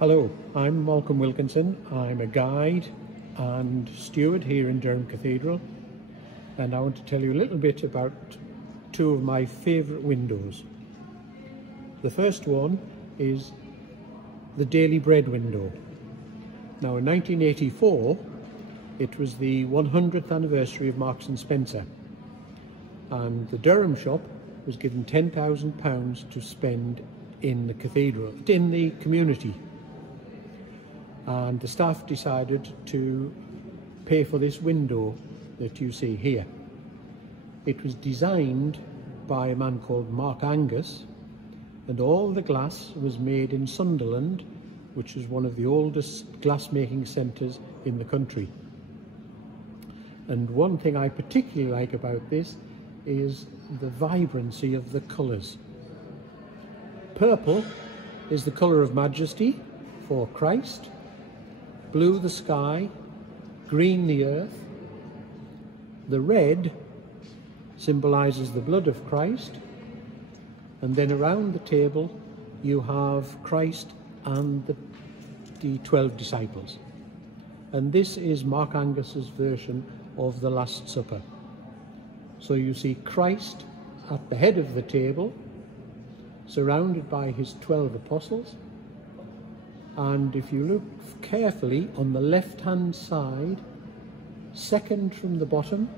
Hello, I'm Malcolm Wilkinson. I'm a guide and steward here in Durham Cathedral, and I want to tell you a little bit about two of my favourite windows. The first one is the Daily Bread window. Now in 1984 it was the 100th anniversary of Marks and Spencer, and the Durham shop was given £10,000 to spend in the cathedral, in the community. And the staff decided to pay for this window that you see here. It was designed by a man called Mark Angus, and all the glass was made in Sunderland, which is one of the oldest glass-making centres in the country. And one thing I particularly like about this is the vibrancy of the colours. Purple is the colour of majesty for Christ, blue the sky, green the earth. The red symbolises the blood of Christ, and then around the table you have Christ and the 12 disciples. And this is Mark Angus's version of the Last Supper. So you see Christ at the head of the table, surrounded by his 12 apostles. And if you look carefully on the left-hand side, second from the bottom,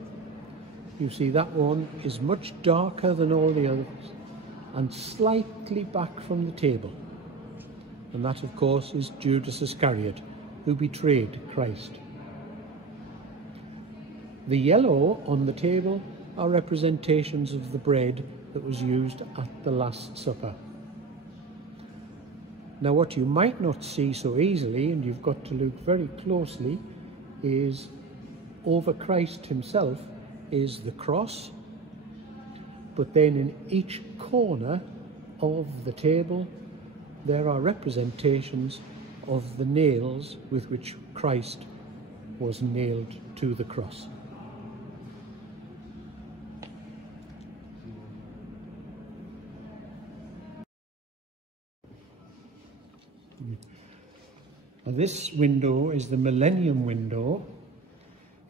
you see that one is much darker than all the others and slightly back from the table. And that, of course, is Judas Iscariot, who betrayed Christ. The yellow on the table are representations of the bread that was used at the Last Supper. Now, what you might not see so easily, and you've got to look very closely, is over Christ himself is the cross, but then in each corner of the table there are representations of the nails with which Christ was nailed to the cross. Now, this window is the Millennium Window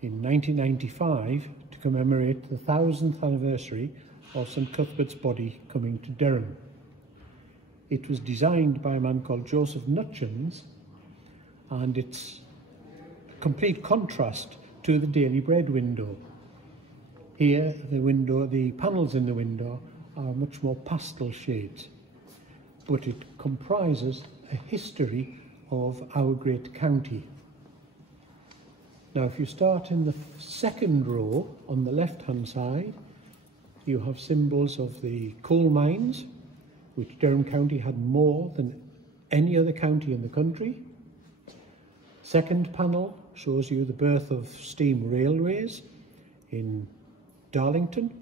in 1995 to commemorate the 1000th anniversary of St Cuthbert's body coming to Durham. It was designed by a man called Joseph Nutchins, and it's a complete contrast to the Daily Bread window. Here the panels in the window are much more pastel shades, but it comprises a history of our great county. Now, if you start in the second row on the left-hand side, you have symbols of the coal mines, which Durham County had more than any other county in the country. Second panel shows you the birth of steam railways in Darlington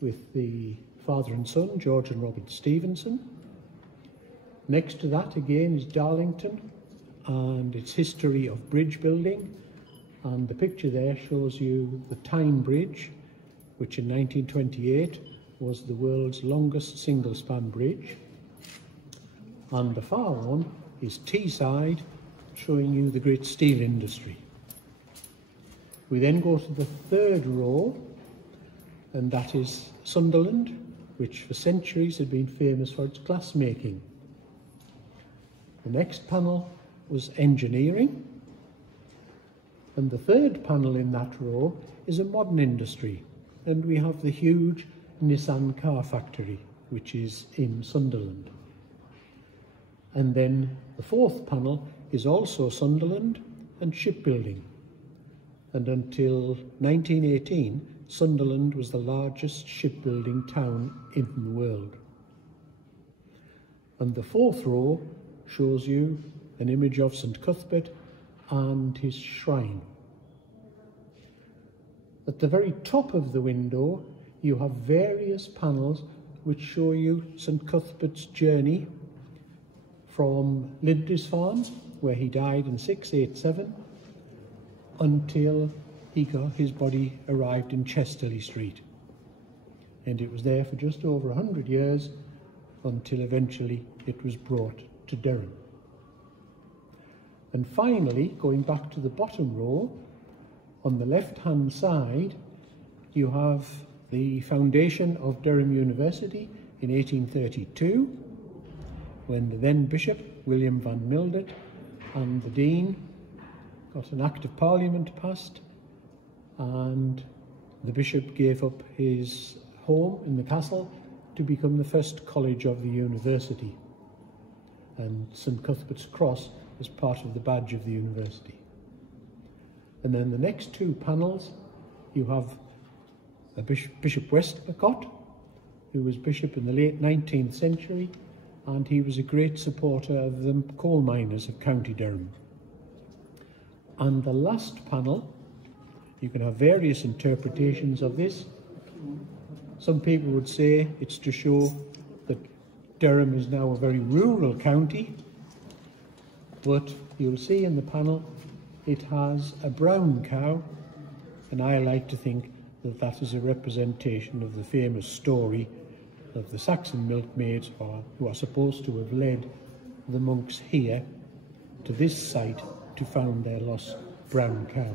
with the father and son, George and Robert Stephenson. Next to that again is Darlington and its history of bridge building, and the picture there shows you the Tyne Bridge, which in 1928 was the world's longest single-span bridge. And the far one is Teesside, showing you the great steel industry. We then go to the third row, and that is Sunderland, which for centuries had been famous for its glass making. The next panel was engineering, and the third panel in that row is a modern industry, and we have the huge Nissan car factory, which is in Sunderland. And then the fourth panel is also Sunderland and shipbuilding, and until 1918 Sunderland was the largest shipbuilding town in the world. And the fourth row shows you an image of St Cuthbert and his shrine. At the very top of the window you have various panels which show you St Cuthbert's journey from Lindisfarne, where he died in 687, until his body arrived in Chesterley Street. And it was there for just over 100 years until eventually it was brought to Durham. And finally, going back to the bottom row, on the left-hand side, you have the foundation of Durham University in 1832, when the then Bishop, William van Mildert, and the Dean got an Act of Parliament passed, and the Bishop gave up his home in the castle to become the first college of the university. And St Cuthbert's Cross is part of the badge of the university. And then the next two panels, you have Bishop Westmacott, who was bishop in the late 19th century, and he was a great supporter of the coal miners of County Durham. And the last panel, you can have various interpretations of this. Some people would say it's to show that Durham is now a very rural county, but you'll see in the panel it has a brown cow, and I like to think that that is a representation of the famous story of the Saxon milkmaids, who are supposed to have led the monks here to this site to found their lost brown cow.